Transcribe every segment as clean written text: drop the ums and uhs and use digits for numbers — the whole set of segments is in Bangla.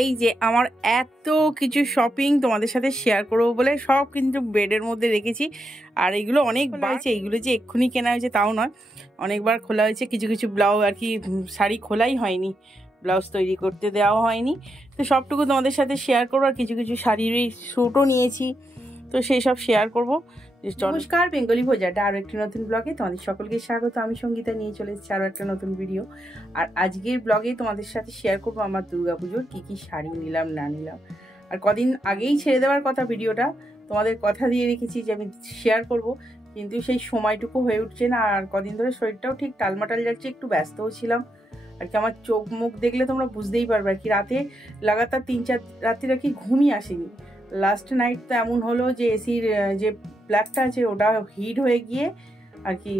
এই যে আমার এত কিছু শপিং তোমাদের সাথে শেয়ার করবো বলে সব কিন্তু বেডের মধ্যে রেখেছি। আর এগুলো অনেকবার হয়েছে, এইগুলো যে এক্ষুনি কেনা হয়েছে তাও নয়, অনেকবার খোলা হয়েছে। কিছু কিছু ব্লাউজ আর কি শাড়ি খোলাই হয়নি, ব্লাউজ তৈরি করতে দেওয়া হয়নি। তো সবটুকু তোমাদের সাথে শেয়ার করবো। আর কিছু কিছু শাড়ির শ্যুটও নিয়েছি, তো সেই সব শেয়ার করবো। নমস্কার, বেঙ্গলি ভোজাটা আরও একটি নতুন ব্লগে তোমাদের সকলকে স্বাগত। আমি সঙ্গীতা নিয়ে চলে এসেছি আরও একটা নতুন ভিডিও। আর আজকের ব্লগে তোমাদের সাথে শেয়ার করবো আমার দুর্গাপুজোর কী কী শাড়ি নিলাম না নিলাম। আর কদিন আগেই ছেড়ে দেওয়ার কথা ভিডিওটা, তোমাদের কথা দিয়ে রেখেছি যে আমি শেয়ার করব, কিন্তু সেই সময়টুকু হয়ে উঠছে না। আর কদিন ধরে শরীরটাও ঠিক টালমাটাল যাচ্ছে, একটু ব্যস্তও ছিলাম আর কি। আমার চোখ মুখ দেখলে তোমরা বুঝতেই পারবে আর কি। রাতে লাগাতার 3-4 রাত্রি আর কি ঘুমই আসেনি। লাস্ট নাইট তো এমন হলো যে এসির যে প্লাগটা আছে ওটা হিট হয়ে গিয়ে আর কি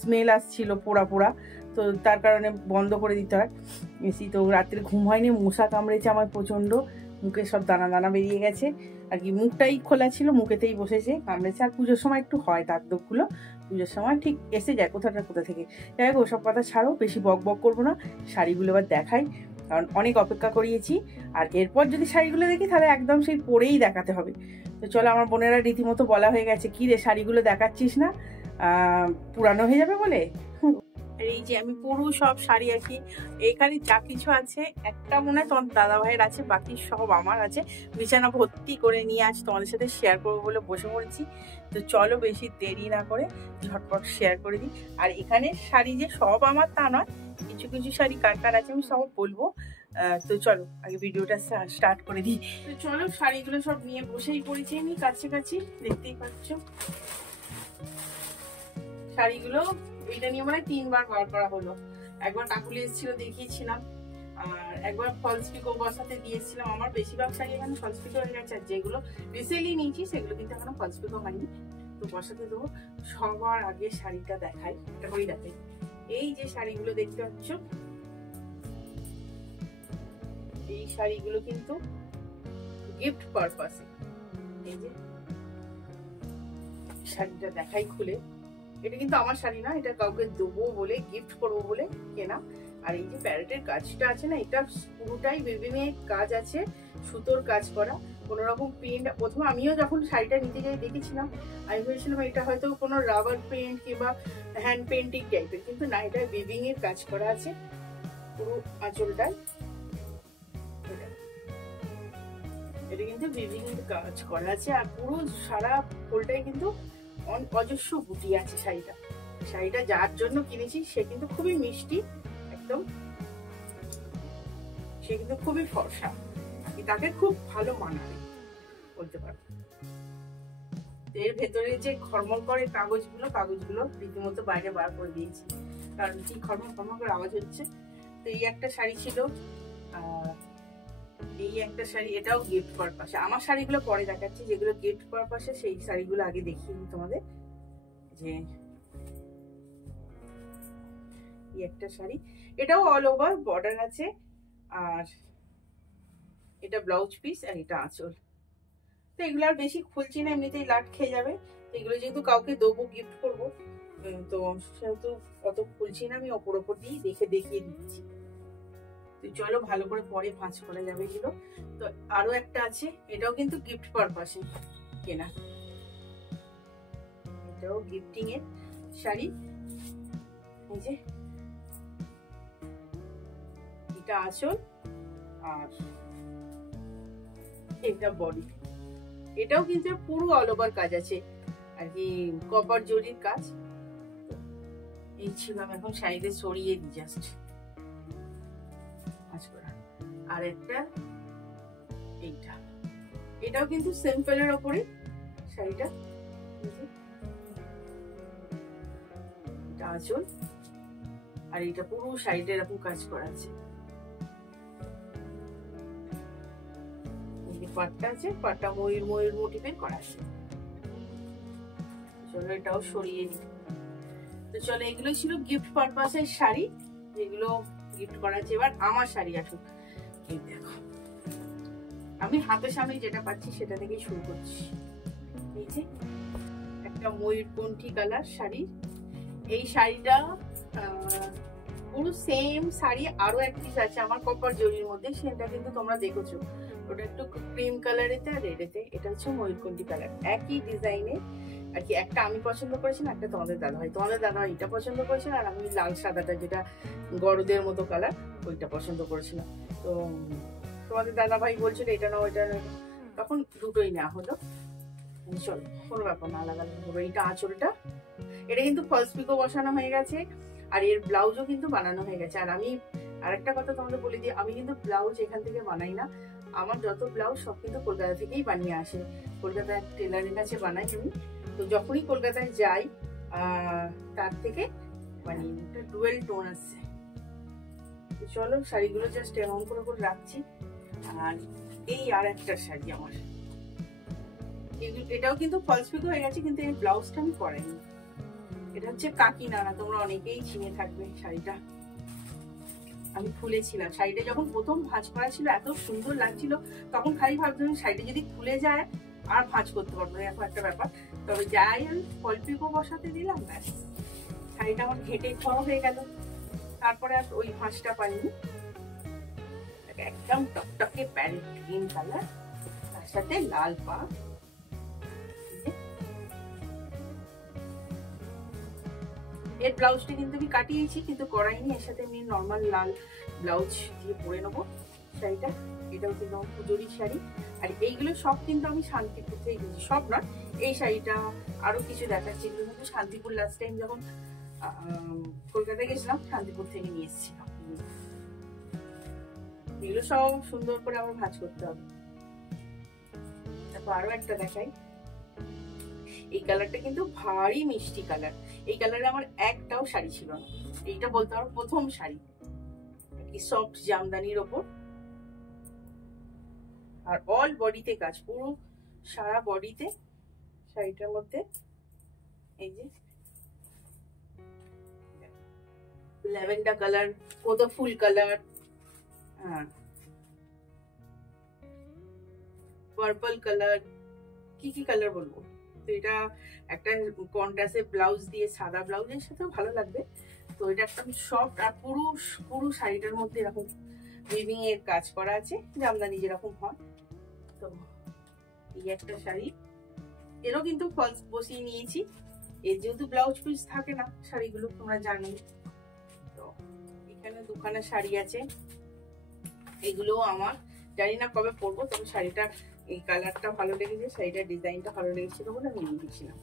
স্মেল আসছিল পোড়া পোড়া, তো তার কারণে বন্ধ করে দিতে হয় এসি। তো রাত্রে ঘুম হয়নি, মশা কামড়েছে আমার প্রচণ্ড, মুখে সব দানা দানা বেরিয়ে গেছে আর কি। মুখটাই খোলা ছিল, মুখেতেই বসেছে, কামড়েছে। আর পুজোর সময় একটু হয় দাগ দোগগুলো, পুজোর সময় ঠিক এসে যায় কোথা থেকে। যাই হোক, ওসব কথা ছাড়ো, বেশি বক বক করবো না, শাড়িগুলো এবার দেখাই, কারণ অনেক অপেক্ষা করিয়েছি। আর এরপর যদি শাড়িগুলো দেখি তাহলে একদম সেই পরেই দেখাতে হবে। তো চলো, আমার বোনেরা রীতিমতো বলা হয়ে গেছে, কি রে শাড়িগুলো দেখাচ্ছিস না, পুরানো হয়ে যাবে বলে। এই যে আমি পুরো সব শাড়ি আর কি, এখানে যা কিছু আছে একটা মনে হয় তোমার দাদা ভাইয়ের আছে, বাকি সব আমার আছে। বিছানা ভর্তি করে নিয়ে আজ তোমাদের সাথে শেয়ার করবো বলে বসে পড়েছি। তো চলো বেশি দেরি না করে ঝটপট শেয়ার করে দিই। আর এখানে শাড়ি যে সব আমার তা নয়, কিছু কিছু শাড়ি কার কার আছে আমি সব বলবো। তো চলো আগে ভিডিওটা স্টার্ট করে দিই। তো চলো, শাড়িগুলো সব নিয়ে বসেই পড়েছি আমি কাছাকাছি, দেখতেই পাচ্ছ শাড়িগুলো। এটা নিয়ে মানে 3 বার বার করা হলো। একবার কাকুলি এসেছিল দেখিয়েছিলাম, আর একবার ফলস পিকো বসাতে দিয়েছিলাম। আমার বেশিরভাগ শাড়ি এখানে ফলস পিকো হয়ে গেছে, আর যেগুলো রিসেন্টলি নিয়েছি সেগুলো কিন্তু এখনো ফলস পিকো হয়নি, তো বসাতে দেবো। সবার আগে শাড়িটা দেখাই, একটা করেই দেখাই। এই যে শাড়িগুলো দেখতে পাচ্ছ, এই শাড়িগুলো কিন্তু গিফট পারপাসে। এই যে শাড়িটা দেখাই খুলে, এটা কিন্তু আমার শাড়ি না, এটা কাউকে দেবো বলে গিফট করবো বলে কেনা। আর এই যে প্যারেটের কাজটা আছে না, এটা পুরোটাই বিভিন্ন কাজ আছে, সুতোর কাজ করা, কোনো রকম প্রিন্ট। প্রথমে আমিও যখন শাড়িটা নিতে যাই দেখেছিলাম, আমি ভেবেছিলাম এটা হয়তো কোনো রাবার প্রিন্ট কিংবা হ্যান্ড পেন্টিং টাইপের, কিন্তু না, এটা উইভিং এর কাজ করা আছে পুরো আঁচলটায়। এটা কিন্তু উইভিং এর কাজ করা আছে, আর পুরো সারা ফুলটাই কিন্তু অজস্র বুটি আছে শাড়িটা যার জন্য কিনেছি সে কিন্তু খুবই মিষ্টি একদম, সে কিন্তু খুবই ফর্সা, তাকে খুব ভালো মানাবে বলতে পারো। এর ভেতরে যে খরমল করে কাগজগুলো রীতিমতো বাইরে বার করে দিয়েছি, কারণ কি খরমল করে আওয়াজ হচ্ছে। তো এই একটা শাড়ি ছিল, এই একটা শাড়ি, এটাও গিফট পারপাসে। আমার শাড়িগুলো পরে দেখাচ্ছি, যেগুলো গিফট পারপাসে সেই শাড়িগুলো আগে দেখিয়ে দিই তোমাদের। যে এই একটা শাড়ি, এটাও অল ওভার বর্ডার আছে, আর এটা ব্লাউজ পিস, আর এটা আঁচল। তো এগুলো আর বেশি খুলছি না, এমনিতেই লাট খেয়ে যাবে। এগুলো যেহেতু কাউকে দেবো, গিফট করবো, তো সেহেতু অত খুলছি না, আমি ওপর দিয়ে দেখিয়ে দিচ্ছি। তো চলো, ভালো করে পরে ভাঁজ করা যাবে এগুলো। তো আরো একটা আছে, এটাও কিন্তু গিফট পারপাসে কেনা, এটাও গিফটিং এর শাড়ি। এই যে এটা আঁচল, আর এটা বডি। এটাও কিন্তু পুরো অল ওভার কাজ আছে আর কি, কপার জরির কাজ। এই ছিল, আমি এখন শাড়িতে সরিয়ে দিই জাস্ট কাজ করা। আর একটা এইটা, এটাও কিন্তু সিম্পলের ওপরে শাড়িটা। এটা আঁচল, আর এটা পুরো শাড়িটা এরকম কাজ করা আছে। পাটটা আছে, পাটটা ময়ূর মোটিভের করা আছে। চলো এটাও সরিয়ে দিই। তো চলো, এগুলো ছিল গিফট পারপাসের শাড়ি, যেগুলো গিফট করা আছে। এবার আমার শাড়ি আসুক। এই দেখো, আমি হাতের সামনে যেটা পাচ্ছি সেটা থেকেই শুরু করছি। এই যে একটা ময়ূরকণ্ঠী কালার শাড়ি, এই শাড়িটা পুরো সেম শাড়ি আরো এক পিস আছে আমার কপার জরির মধ্যে, সেটা কিন্তু তোমরা দেখেছো, ওটা একটু ক্রিম কালারেতে আর রেডেতে। এটা হচ্ছে ময়ূরকণ্ঠী কালার, একই ডিজাইনে আর কি। একটা আমি পছন্দ করেছিলাম, একটা তোমাদের দাদাভাই এটা পছন্দ করেছিল, আর আমি লাল সাদাটা যেটা গরদের মতো কালার ওইটা পছন্দ করেছিলাম। তো তোমাদের দাদাভাই বলছিল এটা নাও এটা নাও, তখন দুটোই নেওয়া হলো। চলো কোনো ব্যাপার না, আলাদা আলাদা হলো। এইটা আঁচলটা, এটা কিন্তু ফলস পিকো বসানো হয়ে গেছে, আর এর ব্লাউজও কিন্তু বানানো হয়ে গেছে। আর আমি আরেকটা কথা তোমাদের বলে দিই, আমি কিন্তু ব্লাউজ এখান থেকে বানাই না, আমার যত ব্লাউজ সব কিন্তু কলকাতা থেকেই বানিয়ে আসে, কলকাতার টেলারের কাছে বানাই আমি। তো যখনই কলকাতায় যাই তার থেকে বানিয়ে একটা ডুয়েল টোন আসছে। চলো শাড়িগুলো জাস্ট এমন করে করে রাখছি। আর এই আর একটা শাড়ি আমার, এটাও কিন্তু ফলস পিকো হয়ে গেছে, কিন্তু এই ব্লাউজটা আমি পরাইনি। এটা হচ্ছে কাকিনাড়া, তোমরা অনেকেই চিনে থাকবে শাড়িটা। আমি খুলেছিলাম শাড়িটা যখন প্রথম ভাঁজ করা ছিল, এত সুন্দর লাগছিল, তখন খালি ভাবছিলাম শাড়িটা যদি খুলে যায় আর ভাঁজ করতে পারবো না, এরকম একটা ব্যাপার। তবে যাই আমি ফলস পিকো বসাতে দিলাম, ব্যাস শাড়িটা আমার ঘেটে খাওয়া হয়ে গেল। তারপরে আর ওই ভাঁজটা পাইনি। একদম টকটকে প্যারেট গ্রিন কালার, তার সাথে লাল পা। এর ব্লাউজটা কিন্তু আমি কাটিয়েছি, কিন্তু করাইনি, এর সাথে আমি নর্মাল লাল ব্লাউজ দিয়ে পরে নেবো শাড়িটা। এটাও কিন্তু আমার পুজোরির শাড়ি। আর এইগুলো সব কিন্তু আমি শান্তিপুর থেকে কিনেছি, সব নয়, এই শাড়িটা আরো কিছু দেখাচ্ছি, এগুলো কিন্তু শান্তিপুর লাস্ট টাইম যখন কলকাতায় গেছিলাম শান্তিপুর থেকে নিয়ে এসেছিলাম। এগুলো সব সুন্দর করে আবার ভাঁজ করতে হবে। তারপর আরো একটা দেখাই, এই কালারটা কিন্তু ভারী মিষ্টি কালার। এই কালারে আমার একটাও শাড়ি ছিল না, এইটা বলতে পারো প্রথম শাড়ি, কি সফট জামদানির ওপর। আর অল বডিতে কাজ, পুরো সারা বডিতে শাড়িটার মধ্যে এই যে ল্যাভেন্ডার কালার, কত ফুল কালার, হ্যাঁ পার্পল কালার, কি কি কালার বলবো। তো এটা একটা কন্ট্রাস্টে ব্লাউজ দিয়ে, সাদা ব্লাউজের সাথেও ভালো লাগবে। তো এটা একদম সফট, আর পুরো পুরো শাড়িটার মধ্যে এরকম উইভিং এর কাজ করা আছে, জামদানি যেরকম হয়। তো এই একটা শাড়ি, এরও কিন্তু ফলস বসিয়ে নিয়েছি। এর যেহেতু ব্লাউজ পিস থাকে না শাড়িগুলো তোমরা জানো। তো এখানে দুখানা শাড়ি আছে, এগুলো আমার জানি না কবে পরবো, তবে শাড়িটা এই কালারটা ভালো লেগেছে, শাড়িটার ডিজাইনটা ভালো লেগেছিল বলে আমি নিয়ে দিচ্ছিলাম।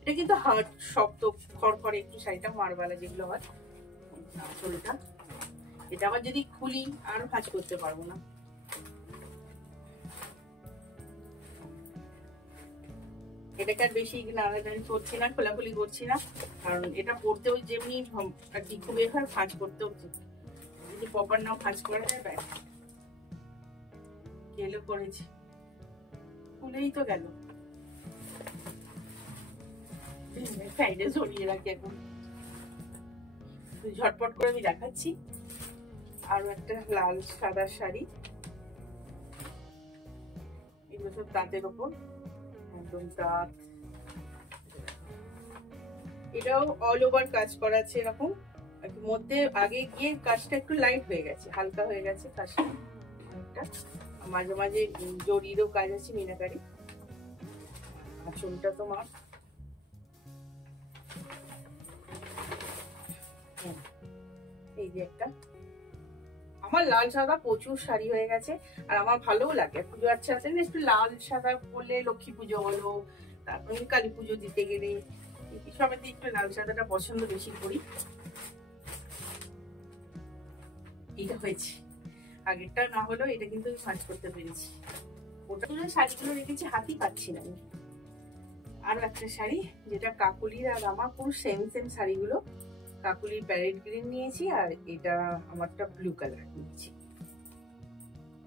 এটা কিন্তু হার্ড শক্ত খড়খড়ে একটু শাড়িটা, মারবালা যেগুলো হয়। আসলটা এটা আবার যদি খুলি আর ভাঁজ করতে পারবো না। এটাকে আর বেশি নাড়াচাড়ি করছি না, খোলাখুলি করছি না, কারণ এটা পরতেও যেমনি আর কি খুব হয়, ভাঁজ করতেও যদি প্রপার নাও ভাঁজ করা যায়। ব্যাস গেলে করেছি, খুলেই তো গেল। সাইডে ঝরিয়ে রাখি এখন, ঝটপট করে আমি দেখাচ্ছি। আরো একটা লাল সাদা শাড়ি, এগুলো সব তাঁতের ওপর, একদম তাঁত। এটাও অল ওভার কাজ করা আছে এরকম, মধ্যে আগে গিয়ে কাজটা একটু লাইট হয়ে গেছে, হালকা হয়ে গেছে কাজটা। মাঝে মাঝে জরিরও কাজ আছে, মিনাকারি। আঁচলটা তোমার এই যে একটা, আমার লাল সাদা প্রচুর শাড়ি হয়ে গেছে, আর আমার ভালোও লাগে। পুজো আচ্ছা আছে না, একটু লাল সাদা পরলে লক্ষ্মী পুজো হলো, তারপরে কালী পুজো দিতে গেলে সবাই একটু লাল সাদাটা পছন্দ বেশি করি। এটা হয়েছে, আগেরটা না হলেও এটা কিন্তু ভাঁজ করতে পেরেছি। ওটা শাড়িগুলো রেখেছি, হাতই পাচ্ছি না। আরো একটা শাড়ি, যেটা কাকুলির আর আমার পুরো সেম সেম শাড়িগুলো, কাকুলির প্যারেট গ্রিন নিয়েছি, আর এটা আমারটা ব্লু কালার নিয়েছি।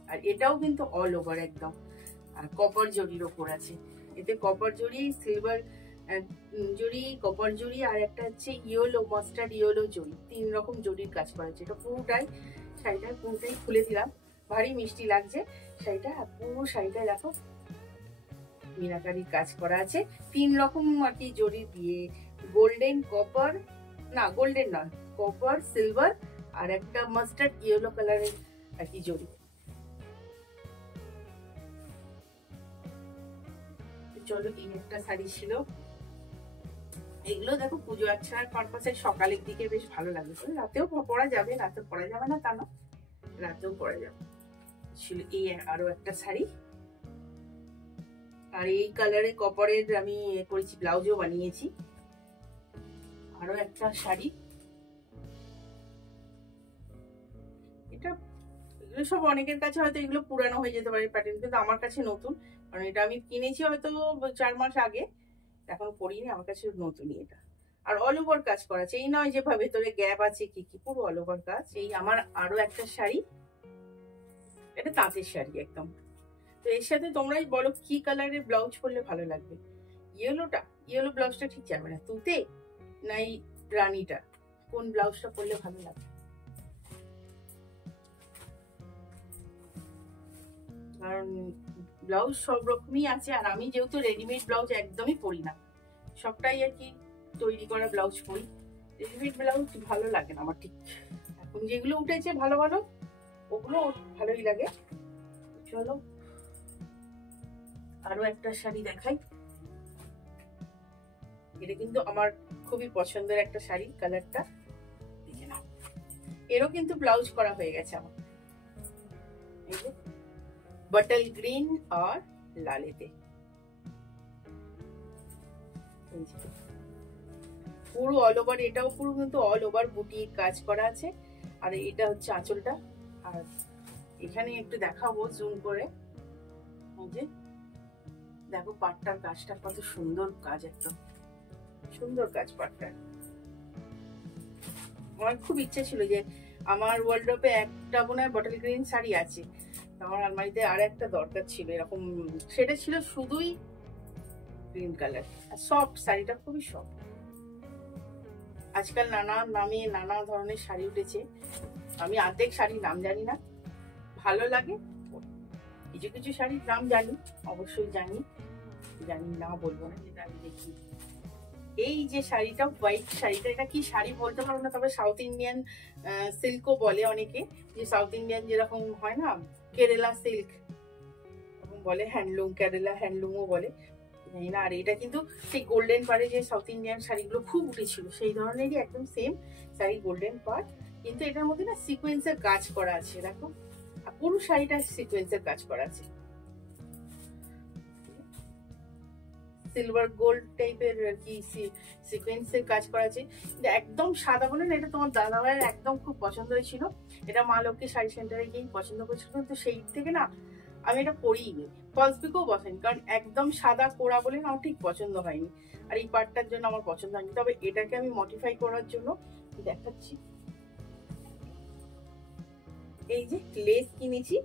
আর এটাও কিন্তু অল ওভার একদম কপার জরির ওপর আছে। এতে কপার জরি, সিলভার জরি, কপার জরি, আর একটা হচ্ছে ইয়েলো, মাস্টার্ড ইয়েলো জরি, 3 রকম জরির কাজ করা আছে। এটা পুরোটাই শাড়িটা পুরোটাই খুলে দিলাম, ভারী মিষ্টি লাগছে শাড়িটা। আর পুরো শাড়িটা দেখো মিনাকারির কাজ করা আছে, 3 রকম আর কি জরি দিয়ে, গোল্ডেন, কপার, না গোল্ডেন নয়, কপার সিলভার আর একটা মাস্টার্ড ইয়েলো কালারের আর কি জড়ি। চলো, এই একটা শাড়ি ছিল। এগুলো দেখো পুজো আচ্ছার পারপাসে সকালের দিকে বেশ ভালো লাগে, রাতেও পরা যাবে, রাতে পরা যাবে না তা না, রাতেও পরা যাবে। ছিল এই আরো একটা শাড়ি, আর এই কালারে কপারের আমি করেছি, ব্লাউজও বানিয়েছি। আরো একটা শাড়ি, এটা এগুলো সব অনেকের কাছে হয়তো এগুলো পুরানো হয়ে যেতে পারে প্যাটার্ন, কিন্তু আমার কাছে নতুন, কারণ এটা আমি কিনেছি হয়তো 4 মাস আগে, এখনো পরিনি, আমার কাছে নতুনই এটা। আর অল ওভার কাজ করা আছে, এই নয় যে ভেতরে গ্যাপ আছে কি কি, পুরো অল ওভার কাজ। এই আমার আরো একটা শাড়ি, এটা তাঁতের শাড়ি একদম। তো এর সাথে তোমরাই বলো কি কালারের ব্লাউজ পরলে ভালো লাগবে। ইয়েলো ব্লাউজটা ঠিক যাবে না, তুতে নাই রানীটা, কোন ব্লাউজটা পরলে ভালো লাগবে? কারণ ব্লাউজ সব রকমই আছে, আর আমি যেহেতু রেডিমেড ব্লাউজ একদমই পরি না, সবটাই আর কি তৈরি করা ব্লাউজ পরি। রেডিমেড ব্লাউজ ভালো লাগে না আমার ঠিক। এখন যেগুলো উঠেছে ভালো ভালো, ওগুলো ভালোই লাগে। চলো আরো একটা শাড়ি দেখাই। এটা কিন্তু আমার খুবই পছন্দের একটা শাড়ি, কালারটা দেখে নাও। এরও কিন্তু ব্লাউজ করা হয়ে গেছে আমার, এই যে বটল গ্রিন আর লালেতে, পুরো অল ওভার, এটাও পুরো কিন্তু অল ওভার বুটির কাজ করা আছে। আর এটা হচ্ছে আঁচলটা, আর এখানে একটু দেখাবো জুম করে, এই যে দেখো পাটটার কাজটা কত সুন্দর কাজ, একদম সুন্দর কাজ পাটটার। আমার খুব ইচ্ছে ছিল যে আমার ওয়ার্ডরোবে একটা মনে হয় বটল গ্রিন শাড়ি আছে, আমার আলমারিতে আর একটা দরকার ছিল এরকম, সেটা ছিল শুধুই গ্রিন কালার, আর সফট শাড়িটা খুবই সফট। আজকাল নানা নামে নানা ধরনের শাড়ি উঠেছে, আমি অর্ধেক শাড়ির নাম জানি না, ভালো লাগে কিছু কিছু শাড়ির নাম জানি, অবশ্যই জানি, জানি না বলবো না, যেটা আমি দেখি। এই যে শাড়িটা, হোয়াইট শাড়িটা, এটা কি শাড়ি বলতে পারবো না, তবে সাউথ ইন্ডিয়ান সিল্কও বলে অনেকে, যে সাউথ ইন্ডিয়ান যেরকম হয় না কেরালা সিল্ক বলে, হ্যান্ডলুম, কেরালা হ্যান্ডলুমও বলে, জানি না। আর এটা কিন্তু সেই গোল্ডেন পাড়ে যে সাউথ ইন্ডিয়ান শাড়িগুলো খুব উঠেছিল, সেই ধরনেরই একদম সেম শাড়ি, গোল্ডেন পাড়, কিন্তু এটার মধ্যে না সিকোয়েন্সের কাজ করা আছে, দেখো পুরো শাড়িটা সিকোয়েন্সের কাজ করা আছে, সিলভার গোল্ড টাইপের আর কি সিকোয়েন্সের কাজ করা আছে। একদম সাদা বলে না, এটা তোমার দাদা ভাইয়ের একদম খুব পছন্দ হয়েছিল, এটা মা লক্ষ্মী শাড়ি সেন্টারে গিয়ে পছন্দ করছিল, তো সেই থেকে না আমি এটা পরিনি, ফলস পিকও বসেনি, কারণ একদম সাদা কোড়া বলে না আমার ঠিক পছন্দ হয়নি, আর এই পার্টটার জন্য আমার পছন্দ হয়নি। তবে এটাকে আমি মডিফাই করার জন্য দেখাচ্ছি, এই যে লেস কিনেছি,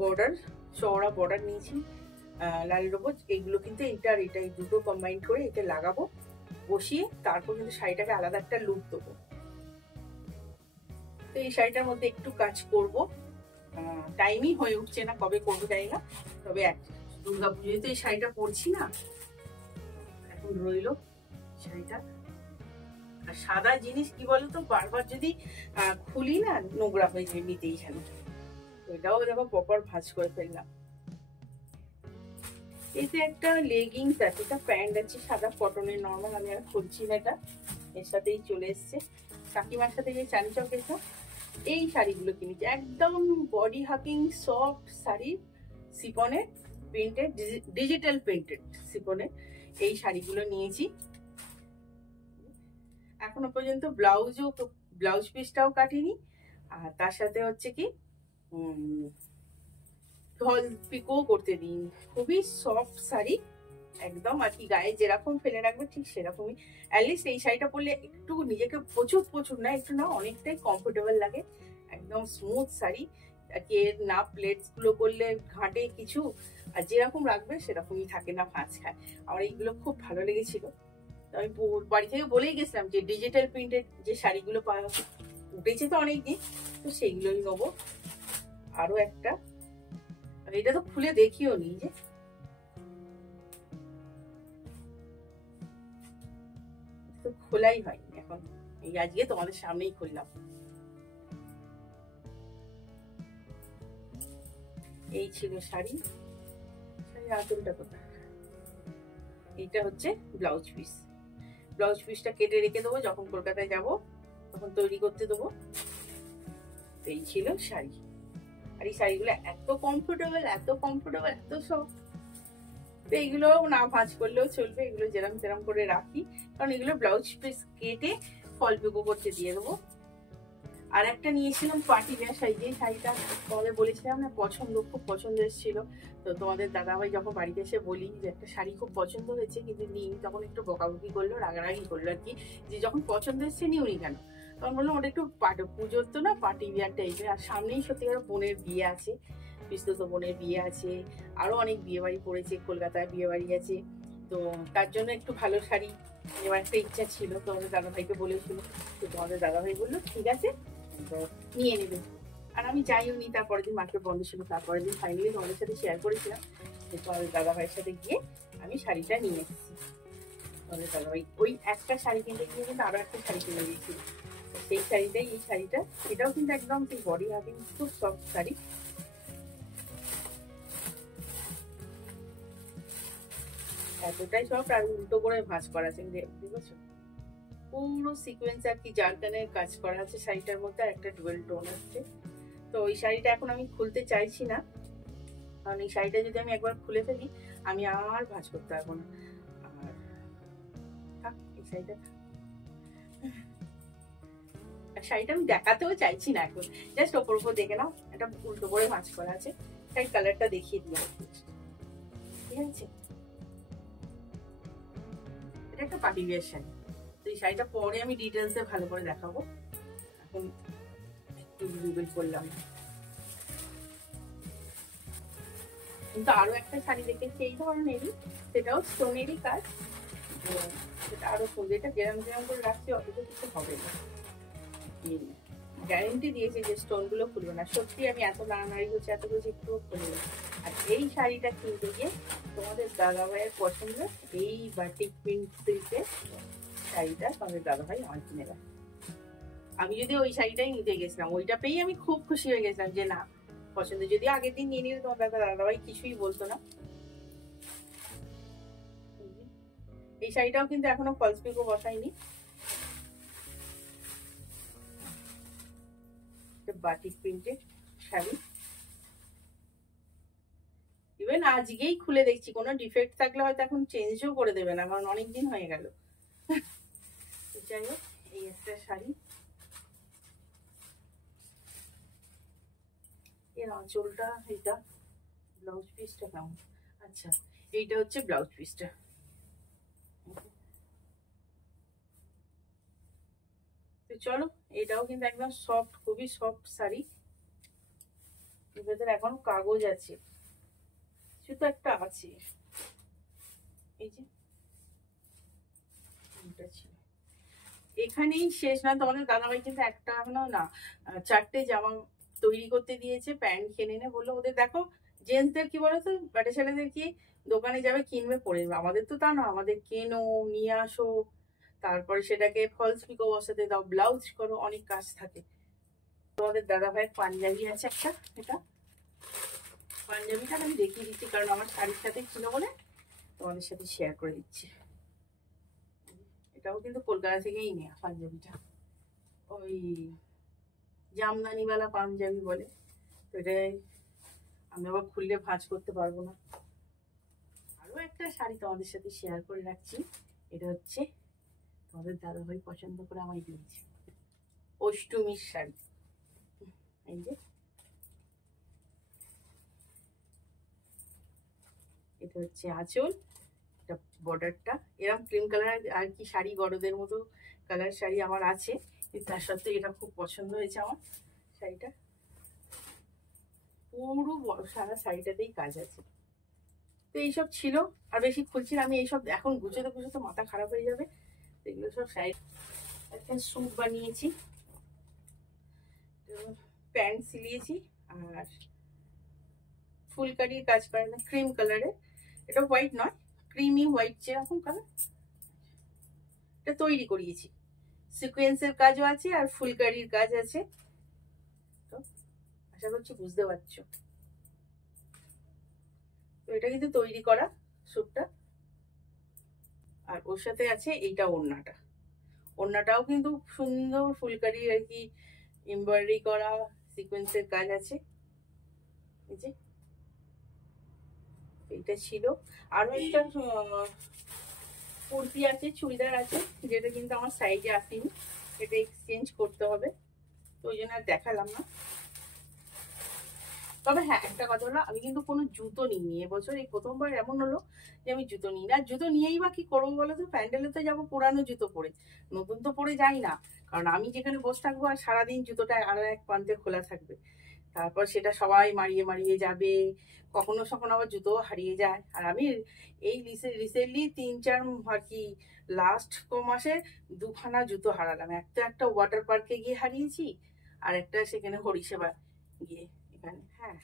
বর্ডার, চওড়া বর্ডার নিয়েছি লাল রোবজ, এগুলো কিন্তু এইটার এটাই দুটো কম্বাইন করে এটা লাগাবো, বসিয়ে তারপর কিন্তু শাড়িটাকে আলাদা একটা লুক দেবো। তো এই শাড়িটার মধ্যে একটু কাজ করব, টাইমই হয়ে উঠছে না, কবে করবো জানি না, তবে দুর্গাপুজোয় তো এই শাড়িটা পরছি না, এখন রইল শাড়িটা। আর সাদা জিনিস কি বলতো, বারবার যদি খুলি না নোংরা হয়ে যাবে নিতেই যেন, এটাও দেখো প্রপার ভাঁজ করে ফেললাম। এতে একটা লেগিংস আছে, এটা প্যান্ট আছে সাদা কটনের নর্মাল, আমি আর খুলছি না, এটা এর সাথেই চলে এসছে, কাকিমার সাথে যে চাঁদি চকেটা, এই শাড়িগুলো কিনেছি, একদম বডি হাকিং সফট শাড়ি, সিফনের প্রিন্টেড, ডিজিটাল প্রিন্টেড সিফনের এই শাড়িগুলো নিয়েছি। এখনো পর্যন্ত ব্লাউজ পিসটাও কাটিনি, আর তার সাথে হচ্ছে কি ফল পিকও করতে দিইনি, খুবই সফট শাড়ি একদম, আর কি গায়ে যেরকম ফেলে রাখবে ঠিক সেরকমই। অ্যাটলিস্ট এই শাড়িটা পরলে একটু নিজেকে প্রচুর না, একটু না অনেকটাই কমফোর্টেবল লাগে, একদম স্মুথ শাড়ি, কে না প্লেটস গুলো করলে ঘাটে কিছু, আর যেরকম রাখবে সেরকমই থাকে, না ভাঁজ খায়। আমার এইগুলো খুব ভালো লেগেছিল, তো আমি বাড়ি থেকে বলেই গেছিলাম যে ডিজিটাল প্রিন্টেড যে শাড়িগুলো পাওয়া উঠেছে তো অনেকদিন, তো সেইগুলোই নেবো। আরো একটা, আর এটা তো খুলে দেখিও নি, যে তো খোলাই হয়নি এখন, এই আজকে তোমাদের সামনেই খুললাম। এই ছিল শাড়ি। আঁচলটা কোথায়? এইটা হচ্ছে ব্লাউজ পিস। ব্লাউজ পিসটা কেটে রেখে দেবো, যখন কলকাতায় যাব তখন তৈরি করতে দেবো। এই ছিল শাড়ি। আর এই শাড়িগুলো এত কমফোর্টেবল, এত কমফোর্টেবল, এত সফট। তো এইগুলো না ভাঁজ করলেও চলবে, এগুলো যেরকম তেরম করে রাখি, কারণ এগুলো ব্লাউজ পিস কেটে ফল পিকো করতে দিয়ে দেবো। আর একটা নিয়েছিলাম পার্টি ওয়্যার শাড়ি, যে শাড়িটা তোমাদের বলেছিলাম না পছন্দ, খুব পছন্দ এসেছিল। তো তোমাদের দাদাভাই যখন বাড়িতে এসে বলি যে একটা শাড়ি খুব পছন্দ হয়েছে কিন্তু নিই, তখন একটু বকাবকি করলো, রাগারাগি করলো আর কি, যে যখন পছন্দ এসছে নিউনি কেন। তখন বললাম ওটা একটু পুজোর তো না, পার্টি ওয়্যার টাইপের। আর সামনেই সত্যিকার বোনের বিয়ে আছে, পিস্তত বোনের বিয়ে আছে, আরো অনেক বিয়ে বাড়ি পড়েছে, কলকাতায় বিয়ে বাড়ি আছে। তো তার জন্য একটু ভালো শাড়ি নেওয়ার একটা ইচ্ছা ছিল। তোমাদের দাদাভাইকে বলেছিল, তো তোমাদের দাদাভাই বললো ঠিক আছে নিয়ে নেবে। আর আমি যাইও নি, তারপরের দিন মার্কেট বন্ধ ছিল, তারপরের দিন ফাইনালি তোমাদের সাথে শেয়ার করেছিলাম যে তোমাদের দাদাভাইয়ের সাথে গিয়ে আমি শাড়িটা নিয়ে এসেছি। তোমাদের দাদাভাই ওই একটা শাড়ি কিনতে গিয়ে কিন্তু আরো একটা শাড়ি কিনে দিয়েছিল। সেই শাড়িটাই, এই শাড়িটা, এটাও কিন্তু একদম সেই বডি হাফিং খুব সফট শাড়ি। এতটাই সফট, আর উল্টো করে ভাঁজ করা আছে বুঝেছো, পুরো সিকোয়েন্স আর কি জারকানের কাজ করা আছে শাড়িটার মধ্যে, আর একটা ডুয়েল টোন আছে। তো এই শাড়িটা এখন আমি খুলতে চাইছি না, কারণ এই শাড়িটা যদি আমি একবার খুলে ফেলি আমি আর ভাঁজ করতে পারবো না। আর থাক এই শাড়িটা, শাড়িটা আমি দেখাতেও চাইছি না এখন, জাস্ট ওপর উপর দেখে নাও, এটা উল্টো করে ভাঁজ করা আছে। তাই কালারটা দেখিয়ে দিই, ঠিক আছে। এটা একটা পার্টি ওয়্যার শাড়ি। তো এই শাড়িটা পরে আমি ডিটেলসে ভালো করে দেখাবো, এখন একটু রিভিল করলাম। কিন্তু আরো একটা শাড়ি দেখেছি এই ধরনেরই, সেটাও স্টোনেরই কাজ, সেটা আরো সুন্দর। এটা যেরম যেরম করে রাখছি অতটা কিছু হবে না, গ্যারেন্টি দিয়েছে যে স্টোন গুলো খুলবে না। সত্যি আমি এত নাড়ানাড়ি হচ্ছে, এত কিছু একটু খুলবে না। আর এই শাড়িটা কিনতে গিয়ে তোমাদের দাদাভাইয়ের পছন্দ এই বাটিক প্রিন্ট সিল্কের শাড়িটা তোমাদের দাদাভাই আমার কিনে দেয়। আমি যদি ওই শাড়িটাই নিতে গেছিলাম, ওইটা পেয়ে আমি খুব খুশি হয়ে গেছিলাম যে না পছন্দ। যদি আগের দিন নিয়ে নিলে তোমার দাদাভাই কিছুই বলতো না। এই শাড়িটাও কিন্তু এখনো ফলস পিকো বসাইনি, বাটিক প্রিন্টের শাড়ি। ইভেন আজকেই খুলে দেখছি, কোনো ডিফেক্ট থাকলে হয়তো এখন চেঞ্জও করে দেবে না, কারণ অনেকদিন হয়ে গেল। যাই হোক, এই একটা শাড়ি, এর আঁচলটা, এটা ব্লাউজ পিসটা কেমন? আচ্ছা এইটা হচ্ছে ব্লাউজ পিসটা। তো চলো, এটাও কিন্তু একদম সফট, খুবই সফট শাড়ি। এর ভেতরে এখন কাগজ আছে, কিছু তো একটা আছে, এই যে এটা ছিল। এখানেই শেষ না, তোমাদের দাদাভাই কিন্তু একটা এখনো না, 4টে জামা তৈরি করতে দিয়েছে, প্যান্ট কিনে নে বললো। ওদের দেখো জেন্টসদের কি বলতো, বাটা ছেলেদের কি দোকানে যাবে কিনবে পরে যাবে, আমাদের তো তা না, আমাদের কেনো নিয়ে আসো, তারপরে সেটাকে ফলস পিকো বসাতে দাও, ব্লাউজ করো, অনেক কাজ থাকে। তোমাদের দাদাভাইয়ের পাঞ্জাবি আছে একটা, এটা পাঞ্জাবিটা আমি দেখিয়ে দিচ্ছি, কারণ আমার শাড়ির সাথে ছিল বলে তোমাদের সাথে শেয়ার করে দিচ্ছি। এটাও কিন্তু কলকাতা থেকেই নেওয়া পাঞ্জাবিটা, ওই জামদানিওয়ালা পাঞ্জাবি বলে। তো এটাই আমি আবার খুললে ভাঁজ করতে পারবো না। আরো একটা শাড়ি তোমাদের সাথে শেয়ার করে রাখছি, এটা হচ্ছে তোমাদের দাদাভাই পছন্দ করে আমায় দিয়েছে, অষ্টমীর শাড়ি। এই যে এটা হচ্ছে আঁচল, এটা বর্ডারটা এরকম ক্রিম কালার আর কি, শাড়ি বড়দের মতো কালার শাড়ি আমার আছে, কিন্তু তার সত্ত্বেও এটা খুব পছন্দ হয়েছে আমার শাড়িটা। পুরো বড় সারা শাড়িটাতেই কাজ আছে। তো এইসব ছিল, আর বেশি খুলছি না আমি, এইসব এখন গুছোতে গুছোতে মাথা খারাপ হয়ে যাবে। এগুলো সব সাইড। একটা স্যুট বানিয়েছি, প্যান্ট সিলিয়েছি, আর ফুলকারির কাজ করে না, ক্রিম কালারের, এটা হোয়াইট নয়, ক্রিমি হোয়াইট যেরকম কালার, এটা তৈরি করিয়েছি সিকোয়েন্সের কাজও আছে আর ফুলকারির কাজ আছে। তো আশা করছি বুঝতে পারছো। তো এটা কিন্তু তৈরি করা স্যুটটা। আর ওর সাথে আছে এইটা ওড়নাটা। ওড়নাটাও কিন্তু সুন্দর ফুলকারি আর কি এমব্রয়ডারি করা সিকোয়েন্সের কাজ আছে। এই যে এটা ছিল। আরো একটা কুর্তি আছে, চুড়িদার আছে, যেটা কিন্তু আমার সাইজে আসেনি, এটা এক্সচেঞ্জ করতে হবে, তো ওই জন্য আর দেখালাম না। তবে হ্যাঁ, একটা কথা হলো, আমি কিন্তু কোনো জুতো নিইনি এবছর। এই প্রথমবার এমন হলো যে আমি জুতো নিই না। জুতো নিয়েই বা কি করবো বলো তো? প্যান্ডেলে তো যাবো পুরানো জুতো পরে, নতুন তো পরে যাই না। কারণ আমি যেখানে বসে থাকবো আর সারাদিন জুতোটা আরো এক প্রান্তে খোলা থাকবে, তারপর সেটা সবাই মারিয়ে মারিয়ে যাবে, কখনো কখনো আবার জুতো হারিয়ে যায়। আর আমি এই রিসেন্টলি 3-4 আর কি লাস্ট মাসে 2খানা জুতো হারালাম। একটা ওয়াটার পার্কে গিয়ে হারিয়েছি, আর একটা সেখানে হরিসেবা গিয়ে এখানে। হ্যাঁ,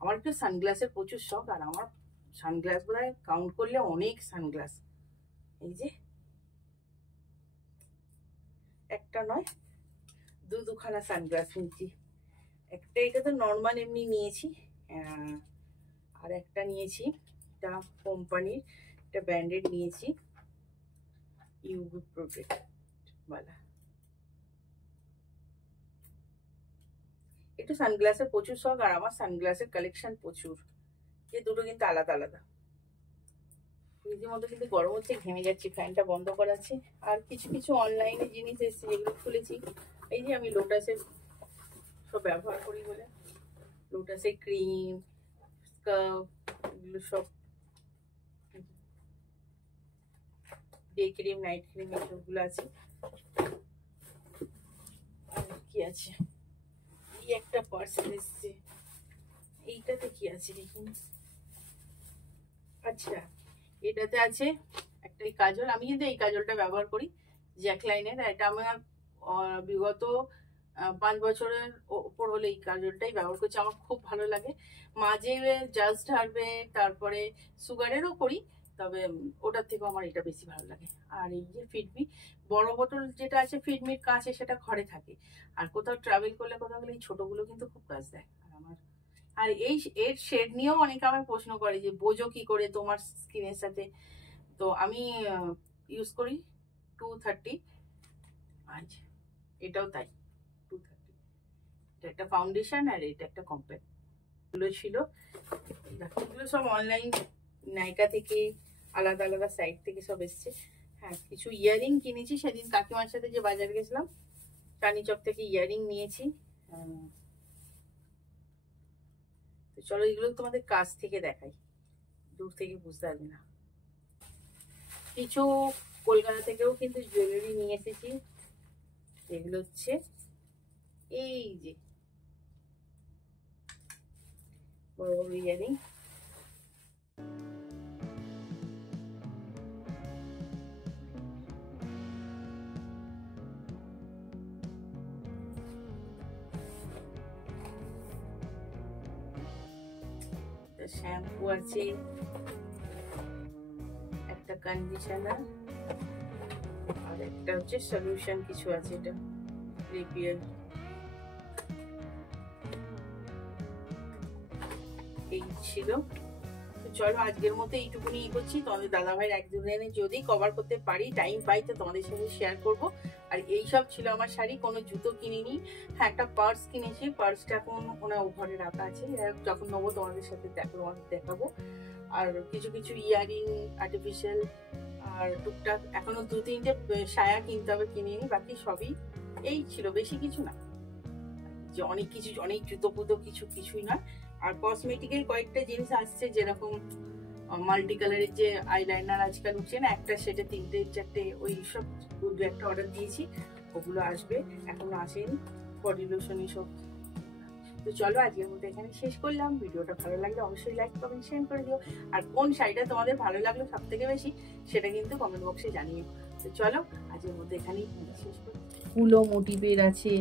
আমার একটু সানগ্লাসের প্রচুর শখ, আর আমার সানগ্লাস বোধহয় কাউন্ট করলে অনেক সানগ্লাস। এই যে একটা নয়, দুখানা সানগ্লাস নিয়েছি। একটা এটা তো নর্মাল এমনি নিয়েছি, আর একটা নিয়েছি এটা কোম্পানির, একটা ব্র্যান্ডেড নিয়েছি, ইউভি প্রোটেক্ট वाला। একটু সানগ্লাসের প্রচুর শখ, আর আমার সানগ্লাসের কালেকশন প্রচুর। এই দুটো কিন্তু আলাদা আলাদা। রীতিমতো কিন্তু গরম হচ্ছে, ঘেমে যাচ্ছি, ফ্যানটা বন্ধ করা আছে। আর কিছু কিছু অনলাইনে জিনিস এসেছে যেগুলো খুলেছি। এই যে আমি লোটাসের সব ব্যবহার করি বলে, লোটাসের ক্রিম, স্কার্ফ, এগুলো সব, ডে ক্রিম, নাইট ক্রিম, এসবগুলো আছে। কি আছে, এই একটা পার্সেল এসছে, এইটাতে কি আছে দেখুন। আচ্ছা, এটাতে আছে একটা এই কাজল। আমি কিন্তু এই কাজলটা ব্যবহার করি, জ্যাকলাইনের। এটা আমার বিগত 5 বছরের ওপর হলে এই কাজলটাই ব্যবহার করছি, আমার খুব ভালো লাগে। মাঝে জাস্ট হার্বে, তারপরে সুগারেরও করি, তবে ওটার থেকেও আমার এটা বেশি ভালো লাগে। আর এই যে ফিটমি বড় বোতল যেটা আছে ফিটমির কাছে, সেটা ঘরে থাকে। আর কোথাও ট্রাভেল করলে কোথাও গেলে এই ছোটগুলো কিন্তু খুব কাজ দেয়। আর আমার আর এর শেড নিয়েও অনেকে আমায় প্রশ্ন করে যে বোঝো কি করে তোমার স্কিনের সাথে। তো আমি ইউজ করি 230, আজ এটাও তাই 230। এটা একটা ফাউন্ডেশন, আর এটা একটা কম্প্যাক্ট। এগুলো ছিল, এগুলো সব অনলাইন নাইকা থেকে, আলাদা আলাদা সাইট থেকে সব এসছে। হ্যাঁ, কিছু ইয়ারিং কিনেছি সেদিন কাকিমার সাথে যে বাজার গেছিলাম, চাঁদনি থেকে ইয়ারিং নিয়েছি। তো চলো এগুলো তোমাদের কাছ থেকে দেখাই, দূর থেকে বুঝতে পারবে না। কিছু কলকাতা থেকেও কিন্তু জুয়েলারি নিয়ে এসেছি, এগুলো হচ্ছে এই যে বড় বড় ইয়ারিং। শ্যাম্পু আছে, একটা কন্ডিশনার, আর একটা হচ্ছে সলিউশন কিছু আছে, এটা রিপিয়ার। এই ছিল। তো চলো আজকের মতো এইটুকুনি করছি। তোমাদের দাদাভাইয়ের একদিনে যদি কভার করতে পারি, টাইম পাই, তো তোমাদের সাথে শেয়ার করব। আর এই সব ছিল আমার শাড়ি, কোনো জুতো কিনিনি। হ্যাঁ, একটা পার্স কিনেছি, পার্সটা এখন ওনার ওভারে রাখা আছে, যখন নেবো তোমাদের সাথে দেখাবো। আর কিছু কিছু ইয়ারিং আর্টিফিশিয়াল, আর টুকটাক এখনো 2-3টে সায়া কিনতে হবে, কিনিনি। বাকি সবই এই ছিল, বেশি কিছু না, যে অনেক কিছু, অনেক জুতো পুতো কিছুই না। আর কসমেটিকের কয়েকটা জিনিস আসছে, যেরকম মাল্টি কালারের যে আইলাইনার আজকাল উঠছে না, একটা সেটা 3-4টে, ওই সব 2-একটা অর্ডার দিয়েছি, ওগুলো আসবে, এখনো আসেনি। বডি লোশন এসব। তো চলো আজকের মতো এখানে শেষ করলাম। ভিডিওটা ভালো লাগলে অবশ্যই লাইক কমেন্ট শেয়ার করে দিও। আর কোন শাড়িটা তোমাদের ভালো লাগলো সব থেকে বেশি, সেটা কিন্তু কমেন্ট বক্সে জানিও। তো চলো আজকের মতো এখানেই শেষ করি। ফুলও মোটিভের আছে,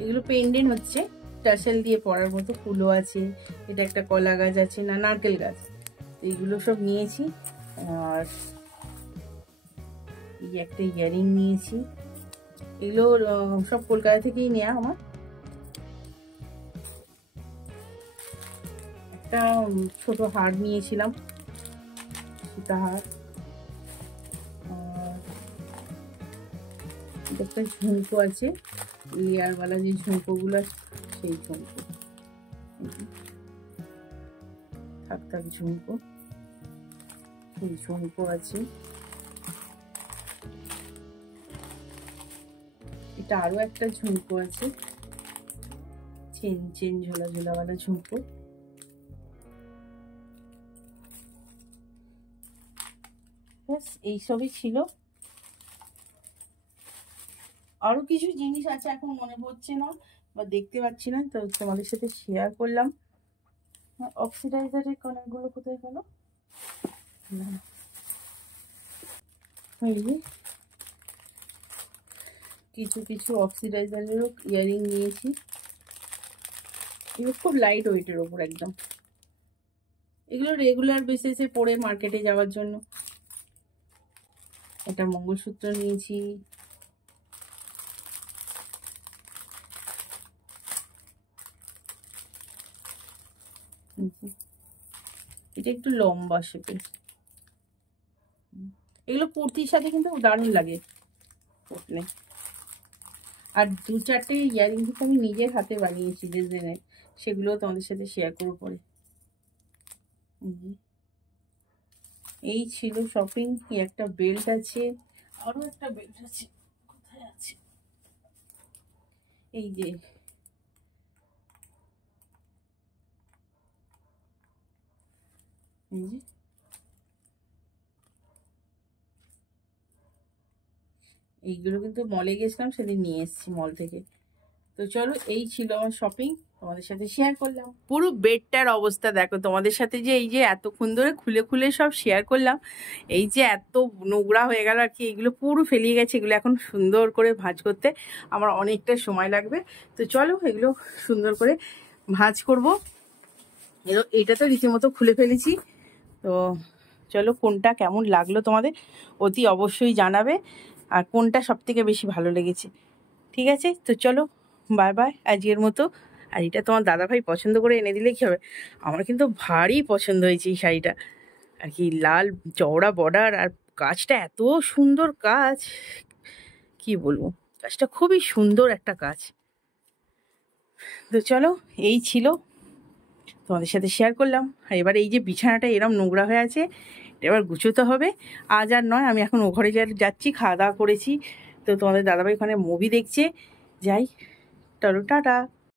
এগুলো পেন্ডেন্ট হচ্ছে, টার্সেল দিয়ে পরার মতো ফুলও আছে। এটা একটা কলা গাছ আছে, না নারকেল গাছ, এইগুলো সব নিয়েছি। আর এই একটা ইয়ারিং নিয়েছি, এগুলো সব কলকাতা থেকেই নেওয়া আমার। একটা ছোট হার নিয়েছিলাম, সুতা হার। একটা ঝুমকো আছে, লেয়ারওয়ালা যে ঝুমকোগুলো সেই ঝুমকো, থাক থাক ঝুমকো, সেই ঝুমকো আছে। এটা আরো একটা ঝুমকো আছে, চেন চেন ঝোলা ঝোলাওয়ালা ঝুমকো। ব্যাস এইসবই ছিল। আরো কিছু জিনিস আছে, এখন মনে পড়ছে না বা দেখতে পাচ্ছি না, তো তোমাদের সাথে শেয়ার করলাম। অক্সিডাইজারের কণাগুলো কোথায় গেল? কিছু কিছু অক্সিডাইজারেরও ইয়ারিং নিয়েছি। এগুলো খুব লাইট ওয়েটের ওপর একদম, এগুলো রেগুলার বেসিসে পরে মার্কেটে যাওয়ার জন্য। একটা মঙ্গলসূত্র নিয়েছি, এটা একটু লম্বা শেপের। এগুলো কুর্তির সাথে কিন্তু দারুণ লাগে পরলে। আর দু চারটে ইয়ারিং কিন্তু আমি নিজের হাতে বানিয়েছি ডিজাইনের, সেগুলো তোমাদের সাথে শেয়ার করবো পরে। এই ছিল শপিং। একটা বেল্ট আছে, আরো একটা বেল্ট আছে, কোথায় আছে? এই যে এইগুলো কিন্তু মলে গেছিলাম সেদিন নিয়ে এসেছি মল থেকে। তো চলো, এই ছিল আমার শপিং, তোমাদের সাথে শেয়ার করলাম। পুরো বেডটার অবস্থা দেখো, তোমাদের সাথে যে এই যে এতক্ষণ ধরে খুলে খুলে সব শেয়ার করলাম, এই যে এত নোংরা হয়ে গেল আর কি, এগুলো পুরো ফেলিয়ে গেছে। এগুলো এখন সুন্দর করে ভাঁজ করতে আমার অনেকটা সময় লাগবে। তো চলো এগুলো সুন্দর করে ভাঁজ করব। এইটা তো রীতিমতো খুলে ফেলেছি। তো চলো, কোনটা কেমন লাগলো তোমাদের অতি অবশ্যই জানাবে, আর কোনটা সব থেকে বেশি ভালো লেগেছে। ঠিক আছে, তো চলো বাই বাই আজকের মতো। আর এটা তোমার দাদাভাই পছন্দ করে এনে দিলে কী হবে, আমার কিন্তু ভারী পছন্দ হয়েছে এই শাড়িটা আর কি। লাল চওড়া বর্ডার, আর কাজটা এত সুন্দর কাজ, কি বলবো, কাজটা খুবই সুন্দর একটা কাজ। তো চলো, এই ছিল, তোমাদের সাথে শেয়ার করলাম। আর এবার এই যে বিছানাটা এরম নোংরা হয়ে আছে, এবার গুছোতে হবে। আজ আর নয়, আমি এখন ও ঘরে যাচ্ছি, খাওয়া দাওয়া করেছি। তো তোমাদের দাদাভাই ওখানে মুভি দেখছে, যাই, চলো টাটা।